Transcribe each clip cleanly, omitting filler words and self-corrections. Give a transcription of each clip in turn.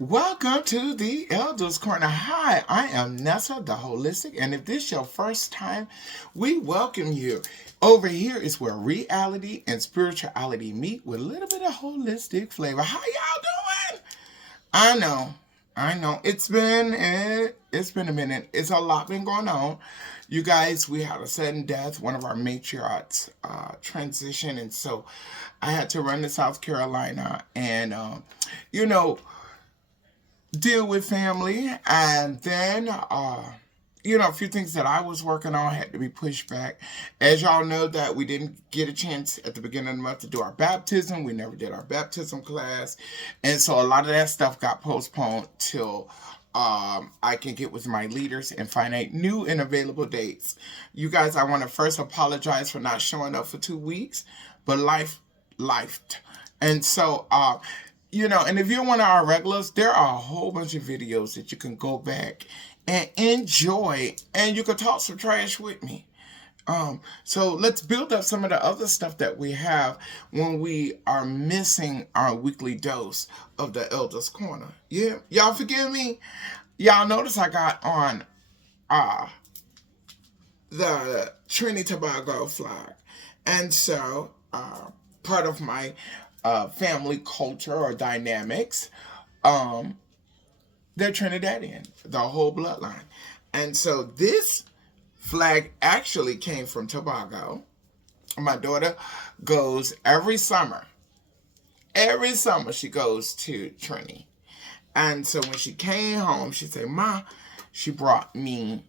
Welcome to the Elders Corner. Hi, I am Nessa, the Holistic, and if this is your first time, we welcome you. Over here is where reality and spirituality meet with a little bit of holistic flavor. How y'all doing? I know. It's been a minute. It's a lot been going on. You guys, we had a sudden death. One of our matriarchs transitioned, and so I had to run to South Carolina and you know deal with family, and then a few things that I was working on had to be pushed back. As y'all know, that we didn't get a chance at the beginning of the month to do our baptism. We never did our baptism class, and so a lot of that stuff got postponed till I can get with my leaders and find out new and available dates. You guys, I want to first apologize for not showing up for 2 weeks, but life, and so and if you're one of our regulars, there are a whole bunch of videos that you can go back and enjoy, and you can talk some trash with me. So let's build up some of the other stuff that we have when we are missing our weekly dose of the Elders Corner. Yeah, y'all forgive me. Y'all notice I got on the Trinity Tobago flag, and so part of my family culture or dynamics, they're Trinidadian, the whole bloodline. And so this flag actually came from Tobago. My daughter goes every summer. Every summer she goes to Trini. And so when she came home, she said, Ma, she brought me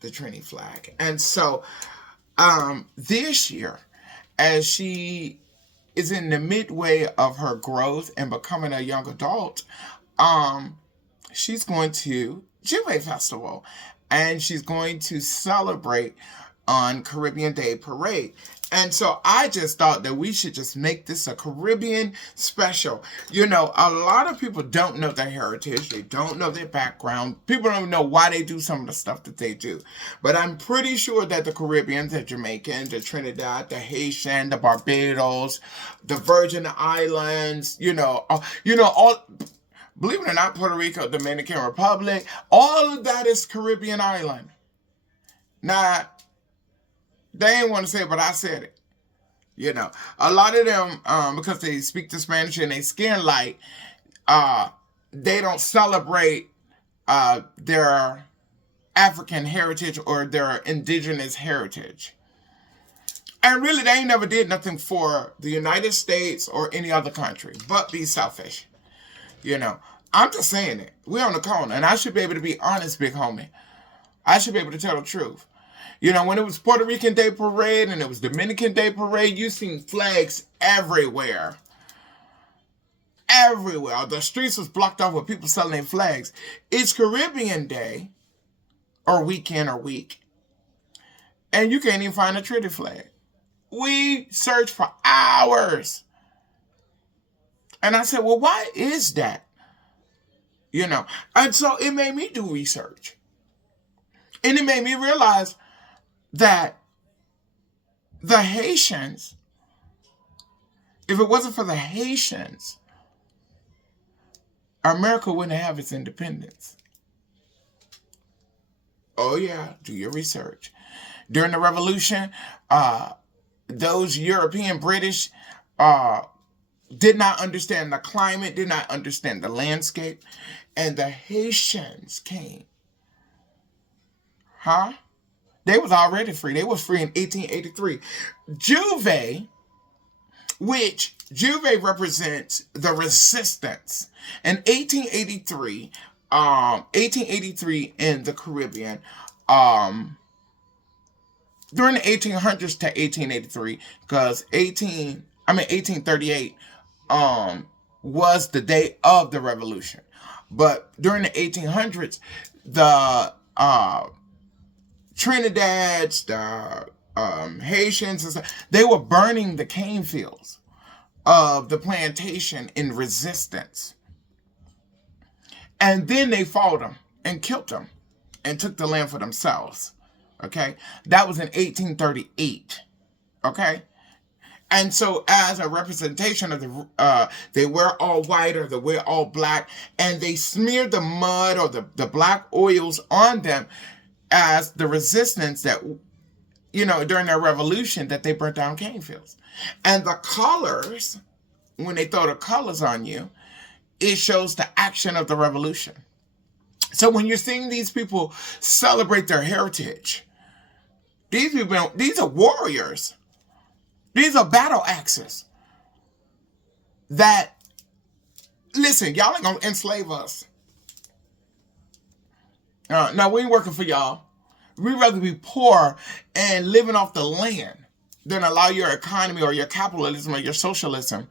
the Trini flag. And so this year, as she is in the midway of her growth and becoming a young adult, she's going to Juve Festival, and she's going to celebrate on Caribbean Day Parade. And so I just thought that we should just make this a Caribbean special. A lot of people don't know their heritage. They don't know their background. People don't know why they do some of the stuff that they do. But I'm pretty sure that the Caribbeans, the Jamaican, the Trinidad, the Haitian, the Barbados, the Virgin Islands, all, believe it or not, Puerto Rico, Dominican Republic, all of that is Caribbean island. Now, they ain't want to say it, but I said it. A lot of them, because they speak the Spanish and they skin light, they don't celebrate their African heritage or their indigenous heritage. And really, they ain't never did nothing for the United States or any other country, but be selfish. I'm just saying it. We're on the corner, and I should be able to be honest, big homie. I should be able to tell the truth. When it was Puerto Rican Day Parade and it was Dominican Day Parade, you seen flags everywhere. Everywhere. The streets was blocked off with people selling their flags. It's Caribbean Day, or weekend or week, and you can't even find a Trinity flag. We searched for hours. And I said, well, why is that? And so it made me do research. And it made me realize that the Haitians, if it wasn't for the Haitians, America wouldn't have its independence. Oh yeah, do your research. During the Revolution, those European British did not understand the climate, did not understand the landscape, and the Haitians came. They was already free. They was free in 1883. Juve represents the resistance. In 1883 in the Caribbean, during the 1800s to 1883, because 1838 was the day of the revolution. But during the 1800s, the Trinidadians, the Haitians, and stuff, they were burning the cane fields of the plantation in resistance. And then they fought them and killed them and took the land for themselves. Okay? That was in 1838. Okay? And so as a representation of they wear all white or they wear all black, and they smear the mud or the black oils on them as the resistance that, during their revolution that they burnt down cane fields. And the colors, when they throw the colors on you, it shows the action of the revolution. So when you're seeing these people celebrate their heritage, these are warriors. These are battle axes that, listen, y'all ain't gonna enslave us. No, we ain't working for y'all. We'd rather be poor and living off the land than allow your economy or your capitalism or your socialism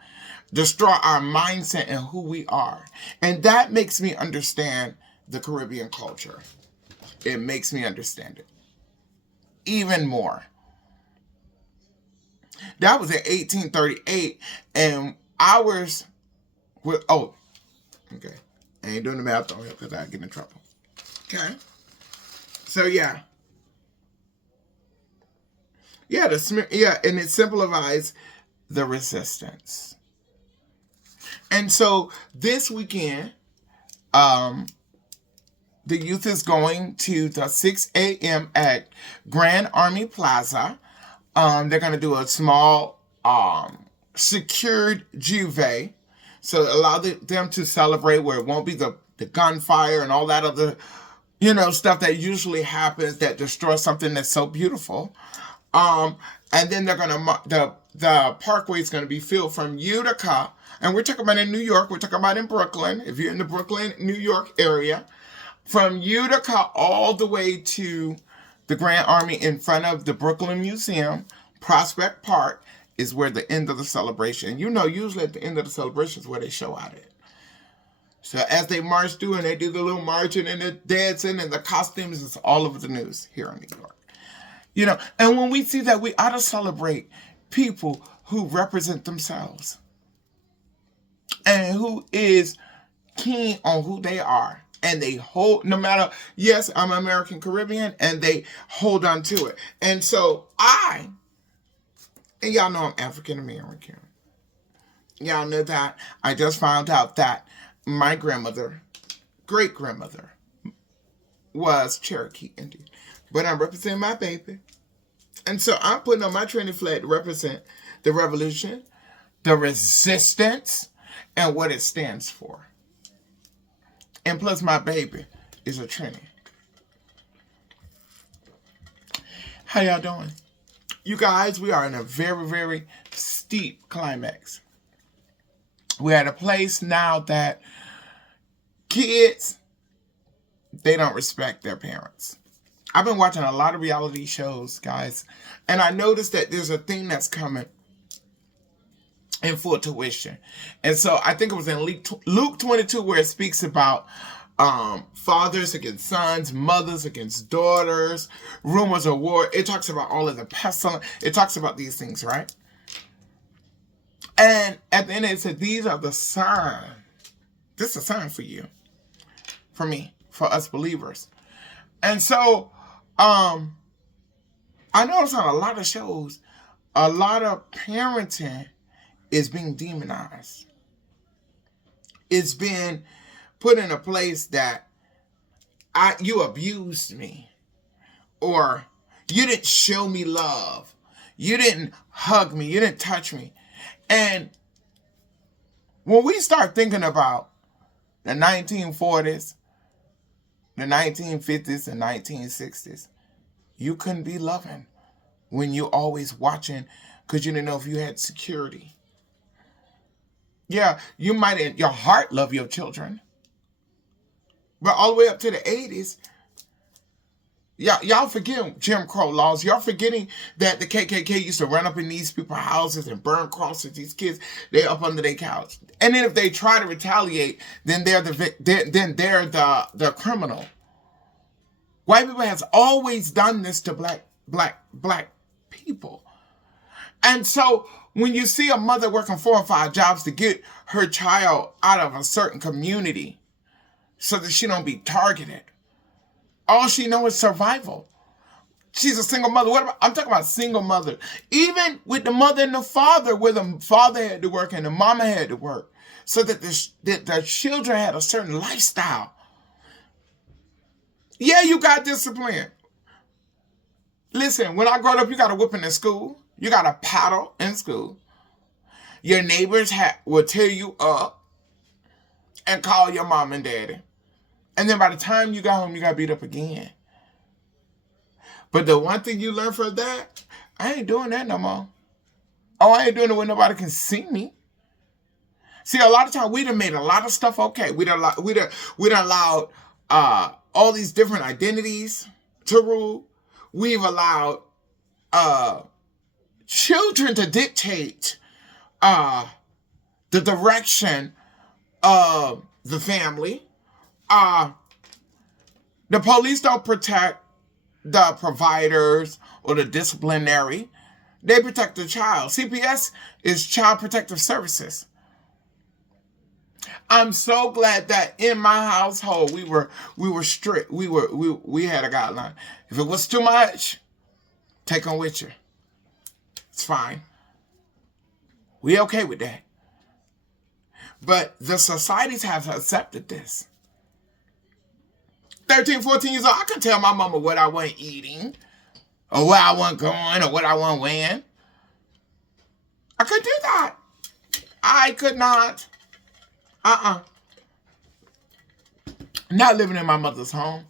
destroy our mindset and who we are. And that makes me understand the Caribbean culture. It makes me understand it even more. That was in 1838, and ours were, okay. I ain't doing the math on here because I get in trouble. Okay. So, yeah. Yeah, and it simplifies the resistance. And so, this weekend, the youth is going to the 6 a.m. at Grand Army Plaza. They're going to do a small secured juve. So allow them to celebrate where it won't be the gunfire and all that other, stuff that usually happens that destroys something that's so beautiful. And then they're going to, the parkway is going to be filled from Utica. And we're talking about in New York. We're talking about in Brooklyn. If you're in the Brooklyn, New York area. From Utica all the way to the Grand Army in front of the Brooklyn Museum, Prospect Park, is where the end of the celebration. Usually at the end of the celebration is where they show out at. So as they march through and they do the little marching and the dancing and the costumes, it's all over the news here in New York. And when we see that, we ought to celebrate people who represent themselves and who is keen on who they are. And they hold, no matter, yes, I'm American Caribbean, and they hold on to it. And so and y'all know I'm African American. Y'all know that. I just found out that my great-grandmother, was Cherokee Indian. But I'm representing my baby. And so I'm putting on my training flag to represent the revolution, the resistance, and what it stands for. And plus, my baby is a Trini. How y'all doing? You guys, we are in a very, very steep climax. We're at a place now that kids, they don't respect their parents. I've been watching a lot of reality shows, guys, and I noticed that there's a thing that's coming in full tuition. And so I think it was in Luke 22 where it speaks about fathers against sons, mothers against daughters, rumors of war. It talks about all of the pestilence. It talks about these things, right? And at the end it said, these are the signs. This is a sign for you, for me, for us believers. And so I noticed on a lot of shows, a lot of parenting is being demonized. It's been put in a place that you abused me, or you didn't show me love, you didn't hug me, you didn't touch me. And when we start thinking about the 1940s, the 1950s, and 1960s, you couldn't be loving when you're always watching because you didn't know if you had security. Yeah, you might in your heart love your children. But all the way up to the 80s, y'all forgetting Jim Crow laws. Y'all forgetting that the KKK used to run up in these people's houses and burn crosses. These kids, they up under their couch. And then if they try to retaliate, then they're the criminal. White people has always done this to black people. And so when you see a mother working 4 or 5 jobs to get her child out of a certain community so that she don't be targeted, all she knows is survival. She's a single mother. I'm talking about single mother. Even with the mother and the father, where the father had to work and the mama had to work, so that the children had a certain lifestyle. Yeah, you got discipline. Listen, when I growed up, you got a whipping in school. You got a paddle in school. Your neighbors will tear you up and call your mom and daddy. And then by the time you got home, you got beat up again. But the one thing you learn from that, I ain't doing that no more. Oh, I ain't doing it when nobody can see me. See, a lot of times we done made a lot of stuff okay. We done allowed all these different identities to rule. We've allowed children to dictate the direction of the family. The police don't protect the providers or the disciplinary. They protect the child. CPS is Child Protective Services. I'm so glad that in my household we were strict. We had a guideline. If it was too much, take them with you. It's fine. We okay with that. But the societies have accepted this. 13, 14 years old, I could tell my mama what I wasn't eating, or where I wasn't going, or what I wasn't wearing. I could do that. I could not. Not living in my mother's home.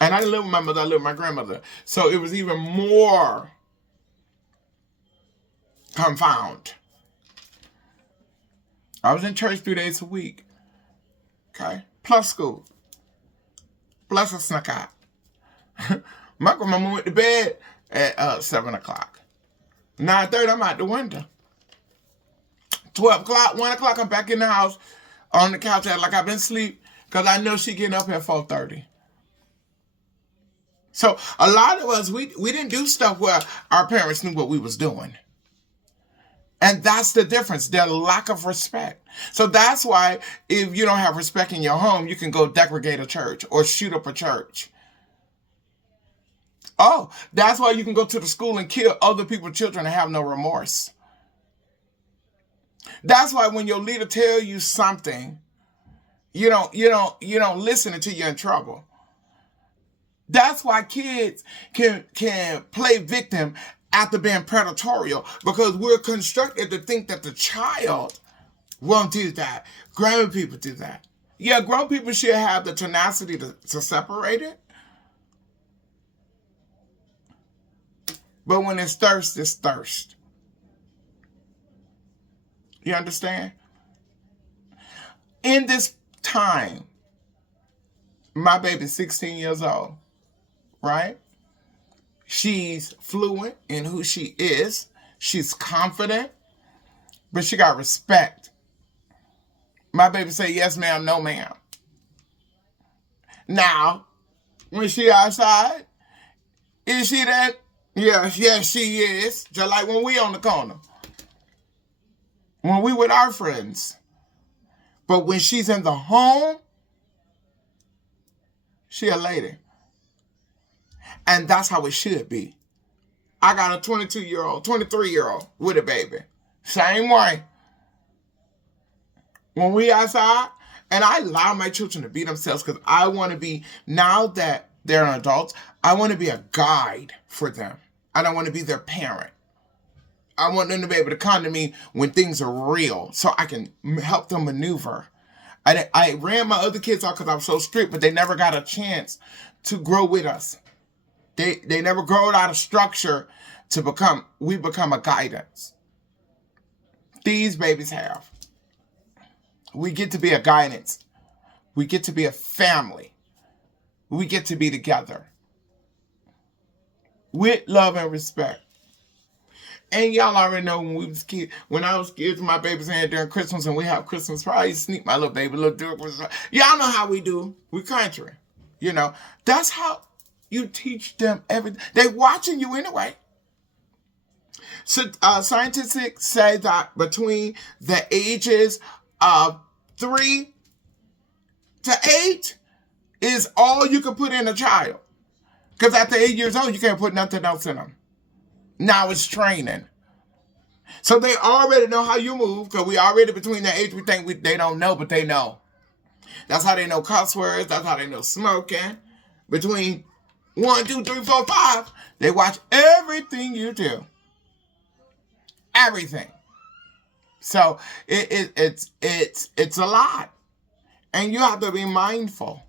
And I didn't live with my mother, I lived with my grandmother. So it was even more confound. I was in church 3 days a week. Okay? Plus school. Plus I snuck out. My grandmama went to bed at 7 o'clock. 9:30, I'm out the window. 12 o'clock, 1 o'clock, I'm back in the house on the couch like I've been asleep because I know she getting up at 4:30. So a lot of us, we didn't do stuff where our parents knew what we was doing. And that's the difference, their lack of respect. So that's why if you don't have respect in your home, you can go decorate a church or shoot up a church. Oh, that's why you can go to the school and kill other people's children and have no remorse. That's why when your leader tell you something, you don't listen until you're in trouble. That's why kids can play victim after being predatory, because we're constructed to think that the child won't do that. Grown people do that. Yeah, grown people should have the tenacity to separate it. But when it's thirst, it's thirst. You understand? In this time, my baby's 16 years old, right? She's fluent in who she is. She's confident, but she got respect. My baby say, yes, ma'am, no, ma'am. Now, when she outside, is she that? Yes, she is. Just like when we on the corner. When we with our friends. But when she's in the home, she a lady. And that's how it should be. I got a 22-year-old, 23-year-old with a baby. Same way. When we outside, and I allow my children to be themselves because I want to be, now that they're adults, I want to be a guide for them. I don't want to be their parent. I want them to be able to come to me when things are real so I can help them maneuver. I ran my other kids out because I was so strict, but they never got a chance to grow with us. They never growed out of structure to become a guidance. These babies have. We get to be a guidance. We get to be a family. We get to be together. With love and respect. And y'all already know when we was kids, when I was kids, my baby's in during Christmas and we have Christmas parties, sneak my little baby, little dude. Y'all know how we do. We country. You know, that's how you teach them everything. They watching you anyway. So scientists say that between the ages of 3 to 8 is all you can put in a child. Because after 8 years old, you can't put nothing else in them. Now it's training. So they already know how you move, because we already between the age we think they don't know, but they know. That's how they know cuss words. That's how they know smoking. Between 1, 2, 3, 4, 5, they watch everything you do. Everything. So it's a lot. And you have to be mindful.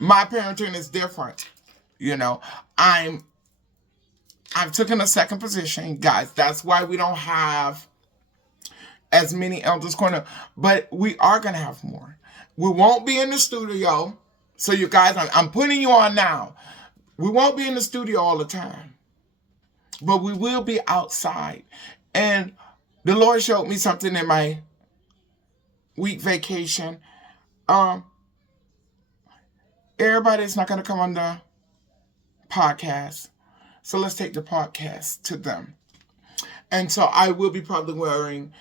My parenting is different. You know, I've taken a second position, guys. That's why we don't have as many elders corner, but we are gonna have more. We won't be in the studio. So you guys, I'm putting you on now. We won't be in the studio all the time, but we will be outside. And the Lord showed me something in my week vacation. Everybody's not gonna come on the podcast. So let's take the podcast to them. And so I will be probably wearing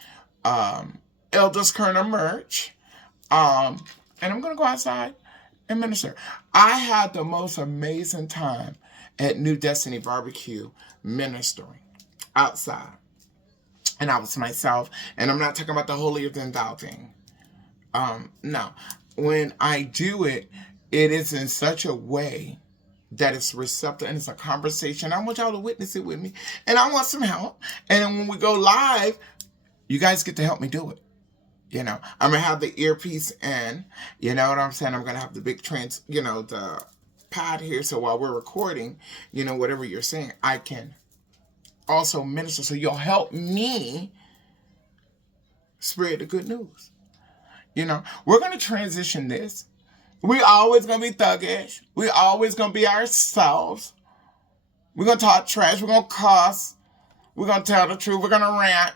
Elders Corner merch. And I'm going to go outside and minister. I had the most amazing time at New Destiny Barbecue ministering outside. And I was myself. And I'm not talking about the holier than thou thing. No. When I do it, it is in such a way that it's receptive and it's a conversation. I want y'all to witness it with me. And I want some help. And when we go live, you guys get to help me do it. You know, I'm going to have the earpiece in. You know what I'm saying? I'm going to have the big the pad here. So while we're recording, whatever you're saying, I can also minister. So you'll help me spread the good news. We're going to transition this. We always going to be thuggish. We always going to be ourselves. We're going to talk trash. We're going to cuss. We're going to tell the truth. We're going to rant.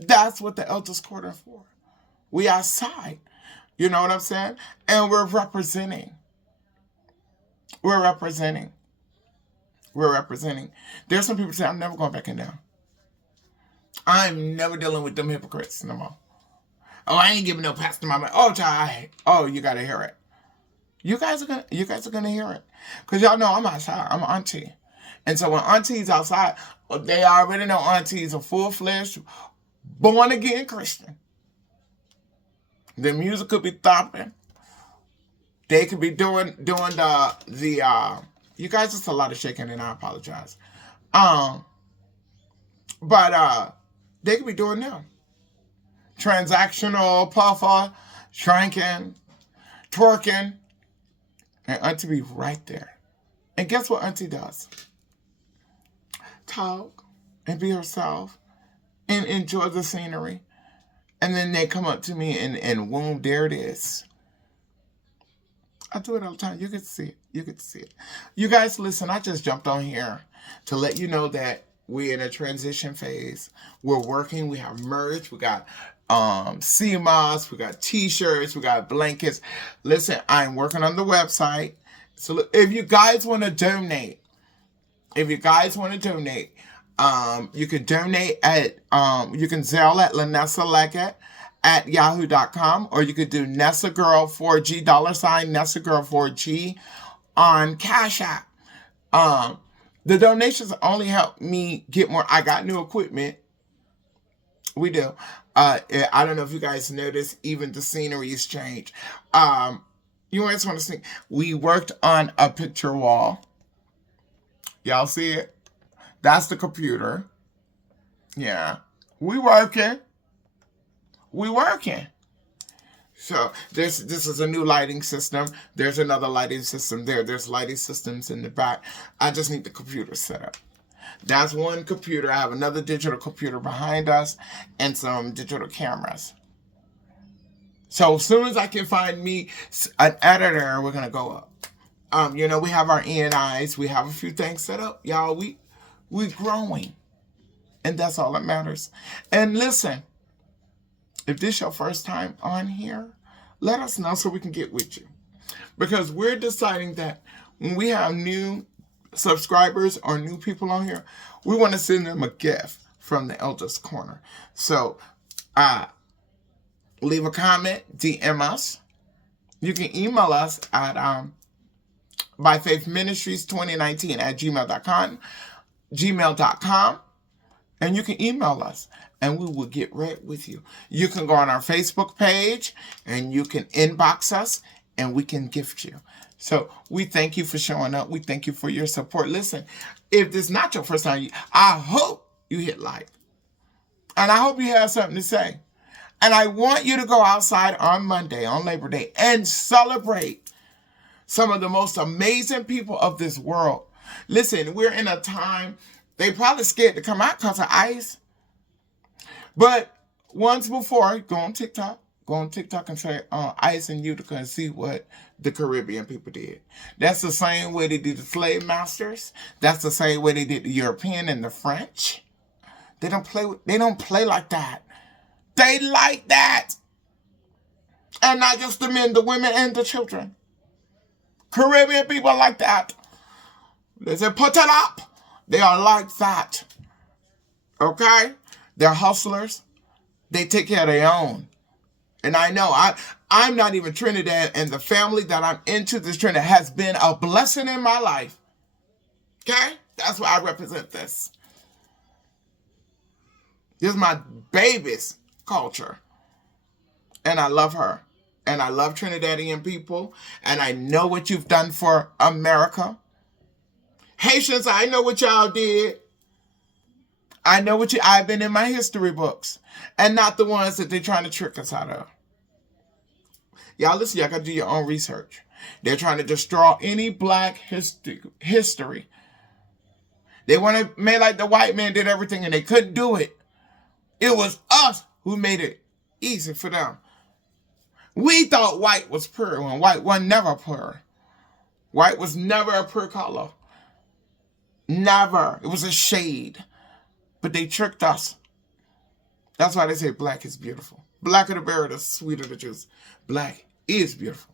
That's what the Elders Quarter for. We outside. You know what I'm saying? And we're representing. We're representing. We're representing. There's some people say, I'm never going back in there. I'm never dealing with them hypocrites no more. Oh, I ain't giving no Pastor Mama. Oh, child. Oh, you gotta hear it. You guys are gonna hear it. Because y'all know I'm outside. I'm an auntie. And so when auntie's outside, they already know auntie's a full-fledged, born-again Christian. The music could be thumping. They could be doing the you guys, just a lot of shaking, and I apologize. But they could be doing them. Transactional, puffer, shrinking, twerking, and auntie be right there. And guess what auntie does? Talk and be herself and enjoy the scenery. And then they come up to me and boom, there it is. I do it all the time. You can see it. You can see it. You guys, listen, I just jumped on here to let you know that we're in a transition phase. We're working. We have merch. We got CMOS, we got t-shirts, we got blankets. Listen, I'm working on the website. So if you guys want to donate, you can donate at, you can Zelle at Lanessa Leggett at yahoo.com, or you could do Nessa Girl 4G, $ Nessa Girl 4G on Cash App. The donations only help me get more. I got new equipment. We do. I don't know if you guys noticed, even the scenery has changed. You guys want to see? We worked on a picture wall. Y'all see it? That's the computer. Yeah. We working. So this is a new lighting system. There's another lighting system there. There's lighting systems in the back. I just need the computer set up. That's one computer. I have another digital computer behind us and some digital cameras. So as soon as I can find me an editor, we're going to go up. We have our E&Is. We have a few things set up. Y'all, we're growing. And that's all that matters. And listen, if this is your first time on here, let us know so we can get with you. Because we're deciding that when we have new subscribers or new people on here, we want to send them a gift from the Elders Corner. So leave a comment, DM us. You can email us at by Faith Ministries 2019 at gmail.com. And you can email us and we will get right with you. You can go on our Facebook page and you can inbox us and we can gift you. So we thank you for showing up. We thank you for your support. Listen, if this is not your first time, I hope you hit like. And I hope you have something to say. And I want you to go outside on Monday, on Labor Day, and celebrate some of the most amazing people of this world. Listen, we're in a time, they probably scared to come out because of ICE. But once before, go on TikTok and say ICE and Utica and see what the Caribbean people did. That's the same way they did the slave masters. That's the same way they did the European and the French. They don't play like that. They like that. And not just the men, the women, and the children. Caribbean people like that. They say, put it up. They are like that. Okay? They're hustlers. They take care of their own. And I know, I'm not even Trinidad, and the family that I'm into, this Trinidad, has been a blessing in my life. Okay? That's why I represent this. This is my baby's culture. And I love her. And I love Trinidadian people. And I know what you've done for America. Haitians, I know what y'all did. I know what I've been in my history books. And not the ones that they're trying to trick us out of. Y'all listen, y'all got to do your own research. They're trying to destroy any black history. They want to make like the white man did everything and they couldn't do it. It was us who made it easy for them. We thought white was pure when white was never pure. White was never a pure color. Never. It was a shade. But they tricked us. That's why they say black is beautiful. Blacker the berry, the sweeter the juice. Black is beautiful.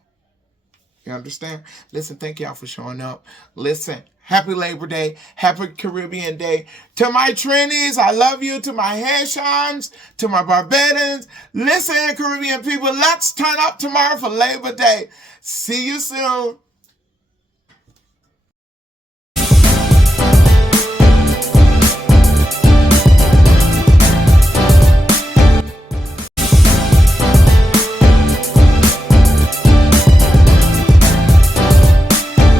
You understand? Listen, thank y'all for showing up. Listen, happy Labor Day. Happy Caribbean Day. To my Trinis, I love you. To my Haitians, to my Barbadians. Listen, Caribbean people, let's turn up tomorrow for Labor Day. See you soon.